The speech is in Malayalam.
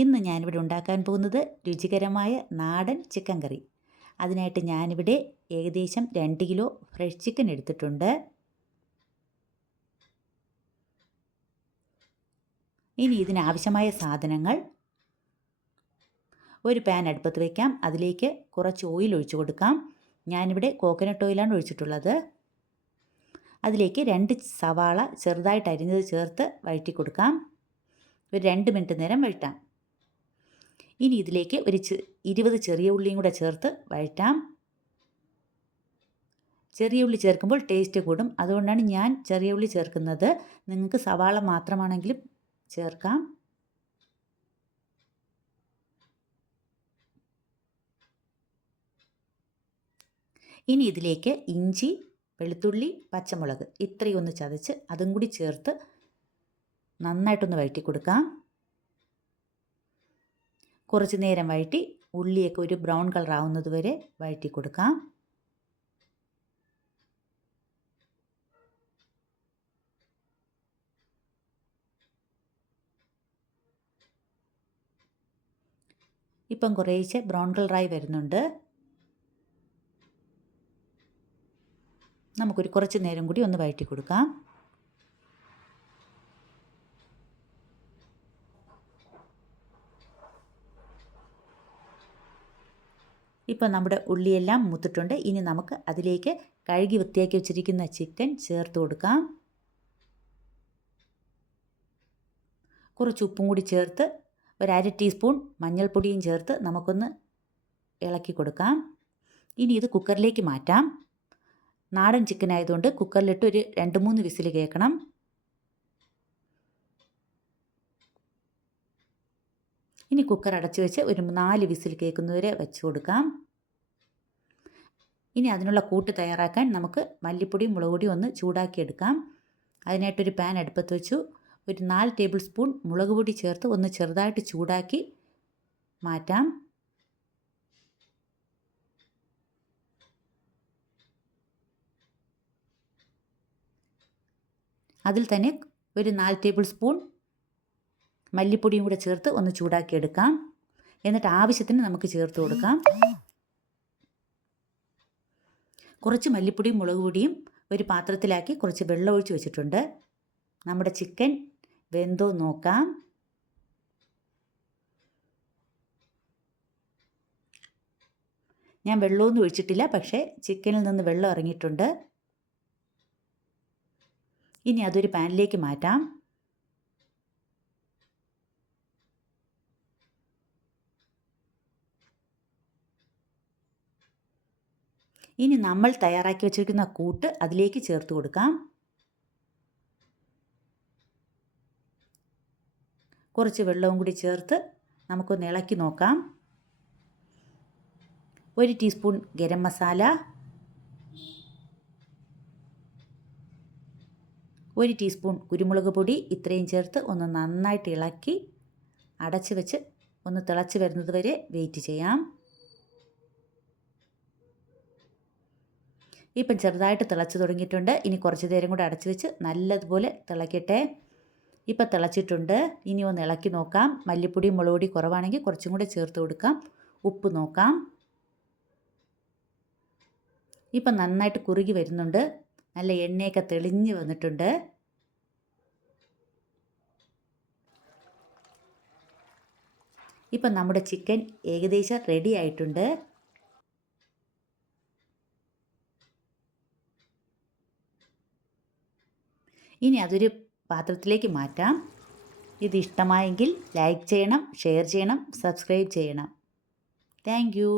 ഇന്ന് ഞാനിവിടെ ഉണ്ടാക്കാൻ പോകുന്നത് രുചികരമായ നാടൻ ചിക്കൻ കറി. അതിനായിട്ട് ഞാനിവിടെ ഏകദേശം 2 കിലോ ഫ്രഷ് ചിക്കൻ എടുത്തിട്ടുണ്ട്. ഇനി ഇതിനാവശ്യമായ സാധനങ്ങൾ: ഒരു പാൻ അടുപ്പത്ത് വയ്ക്കാം. അതിലേക്ക് കുറച്ച് ഓയിൽ ഒഴിച്ചു കൊടുക്കാം. ഞാനിവിടെ കോക്കനട്ട് ഓയിലാണ് ഒഴിച്ചിട്ടുള്ളത്. അതിലേക്ക് 2 സവാള ചെറുതായിട്ട് അരിഞ്ഞത് ചേർത്ത് വഴറ്റി കൊടുക്കാം. ഒരു 2 മിനിറ്റ് നേരം വഴറ്റാം. ഇനി ഇതിലേക്ക് ഒരു 20 ചെറിയ ഉള്ളിയും കൂടെ ചേർത്ത് വഴറ്റാം. ചെറിയ ഉള്ളി ചേർക്കുമ്പോൾ ടേസ്റ്റ് കൂടും, അതുകൊണ്ടാണ് ഞാൻ ചെറിയ ഉള്ളി ചേർക്കുന്നത്. നിങ്ങൾക്ക് സവാള മാത്രമാണെങ്കിലും ചേർക്കാം. ഇനി ഇതിലേക്ക് ഇഞ്ചി, വെളുത്തുള്ളി, പച്ചമുളക് ഇത്രയും ഒന്ന് ചതച്ച് അതും കൂടി ചേർത്ത് നന്നായിട്ടൊന്ന് വഴറ്റി കൊടുക്കാം. കുറച്ച് നേരം വഴറ്റി ഉള്ളിയൊക്കെ ഒരു ബ്രൗൺ കളർ ആവുന്നത് വരെ വഴറ്റി കൊടുക്കാം. ഇപ്പം കുറേശ്ശെ ബ്രൗൺ കളറായി വരുന്നുണ്ട്. നമുക്കൊരു കുറച്ച് നേരം കൂടി ഒന്ന് വഴറ്റി കൊടുക്കാം. ഇപ്പം നമ്മുടെ ഉള്ളിയെല്ലാം മൂത്തിട്ടുണ്ട്. ഇനി നമുക്ക് അതിലേക്ക് കഴുകി വൃത്തിയാക്കി വെച്ചിരിക്കുന്ന ചിക്കൻ ചേർത്ത് കൊടുക്കാം. കുറച്ച് ഉപ്പും കൂടി ചേർത്ത് ഒരു 1/2 ടീസ്പൂൺ മഞ്ഞൾപ്പൊടിയും ചേർത്ത് നമുക്കൊന്ന് ഇളക്കി കൊടുക്കാം. ഇനി ഇത് കുക്കറിലേക്ക് മാറ്റാം. നാടൻ ചിക്കൻ ആയതുകൊണ്ട് കുക്കറിലിട്ട് ഒരു 2-3 വിസിൽ കേൾക്കണം. ഇനി കുക്കർ അടച്ചു വെച്ച് ഒരു 4 വിസിൽ കേൾക്കുന്നവരെ വെച്ച് കൊടുക്കാം. ഇനി അതിനുള്ള കൂട്ട് തയ്യാറാക്കാൻ നമുക്ക് മല്ലിപ്പൊടിയും മുളക് പൊടിയും ഒന്ന് ചൂടാക്കിയെടുക്കാം. അതിനായിട്ടൊരു പാൻ അടുപ്പത്ത് വെച്ചു. ഒരു 4 ടേബിൾ സ്പൂൺ മുളക് പൊടി ചേർത്ത് ഒന്ന് ചെറുതായിട്ട് ചൂടാക്കി മാറ്റാം. അതിൽ തന്നെ ഒരു 4 ടേബിൾ സ്പൂൺ മല്ലിപ്പൊടിയും കൂടെ ചേർത്ത് ഒന്ന് ചൂടാക്കിയെടുക്കാം. എന്നിട്ട് ആവശ്യത്തിന് നമുക്ക് ചേർത്ത് കൊടുക്കാം. കുറച്ച് മല്ലിപ്പൊടിയും മുളക് പൊടിയും ഒരു പാത്രത്തിലാക്കി കുറച്ച് വെള്ളം ഒഴിച്ച് വെച്ചിട്ടുണ്ട്. നമ്മുടെ ചിക്കൻ വെന്തോ നോക്കാം. ഞാൻ വെള്ളമൊന്നും ഒഴിച്ചിട്ടില്ല, പക്ഷേ ചിക്കനിൽ നിന്ന് വെള്ളം ഇറങ്ങിയിട്ടുണ്ട്. ഇനി അതൊരു പാനിലേക്ക് മാറ്റാം. ഇനി നമ്മൾ തയ്യാറാക്കി വെച്ചിരിക്കുന്ന കൂട്ട് അതിലേക്ക് ചേർത്ത് കൊടുക്കാം. കുറച്ച് വെള്ളവും കൂടി ചേർത്ത് നമുക്കൊന്ന് ഇളക്കി നോക്കാം. 1 ടീസ്പൂൺ ഗരം മസാല, 1 ടീസ്പൂൺ കുരുമുളക് പൊടി ഇത്രയും ചേർത്ത് ഒന്ന് നന്നായിട്ട് ഇളക്കി അടച്ച് വെച്ച് ഒന്ന് തിളച്ച് വരുന്നത് വരെ വെയിറ്റ് ചെയ്യാം. ഇപ്പം ചെറുതായിട്ട് തിളച്ച് തുടങ്ങിയിട്ടുണ്ട്. ഇനി കുറച്ച് നേരം കൂടെ അടച്ച് വെച്ച് നല്ലതുപോലെ തിളക്കട്ടെ. ഇപ്പം തിളച്ചിട്ടുണ്ട്. ഇനി ഒന്ന് ഇളക്കി നോക്കാം. മല്ലിപ്പൊടിയും മുളക് പൊടി കുറവാണെങ്കിൽ കുറച്ചും കൂടെ ചേർത്ത് കൊടുക്കാം. ഉപ്പ് നോക്കാം. ഇപ്പം നന്നായിട്ട് കുറുകി വരുന്നുണ്ട്. നല്ല എണ്ണയൊക്കെ തെളിഞ്ഞ് വന്നിട്ടുണ്ട്. ഇപ്പം നമ്മുടെ ചിക്കൻ ഏകദേശം റെഡി ആയിട്ടുണ്ട്. ഇനി അതൊരു പാത്രത്തിലേക്ക് മാറ്റാം. ഇത് ഇഷ്ടമായെങ്കിൽ ലൈക്ക് ചെയ്യണം, ഷെയർ ചെയ്യണം, സബ്സ്ക്രൈബ് ചെയ്യണം. Thank you.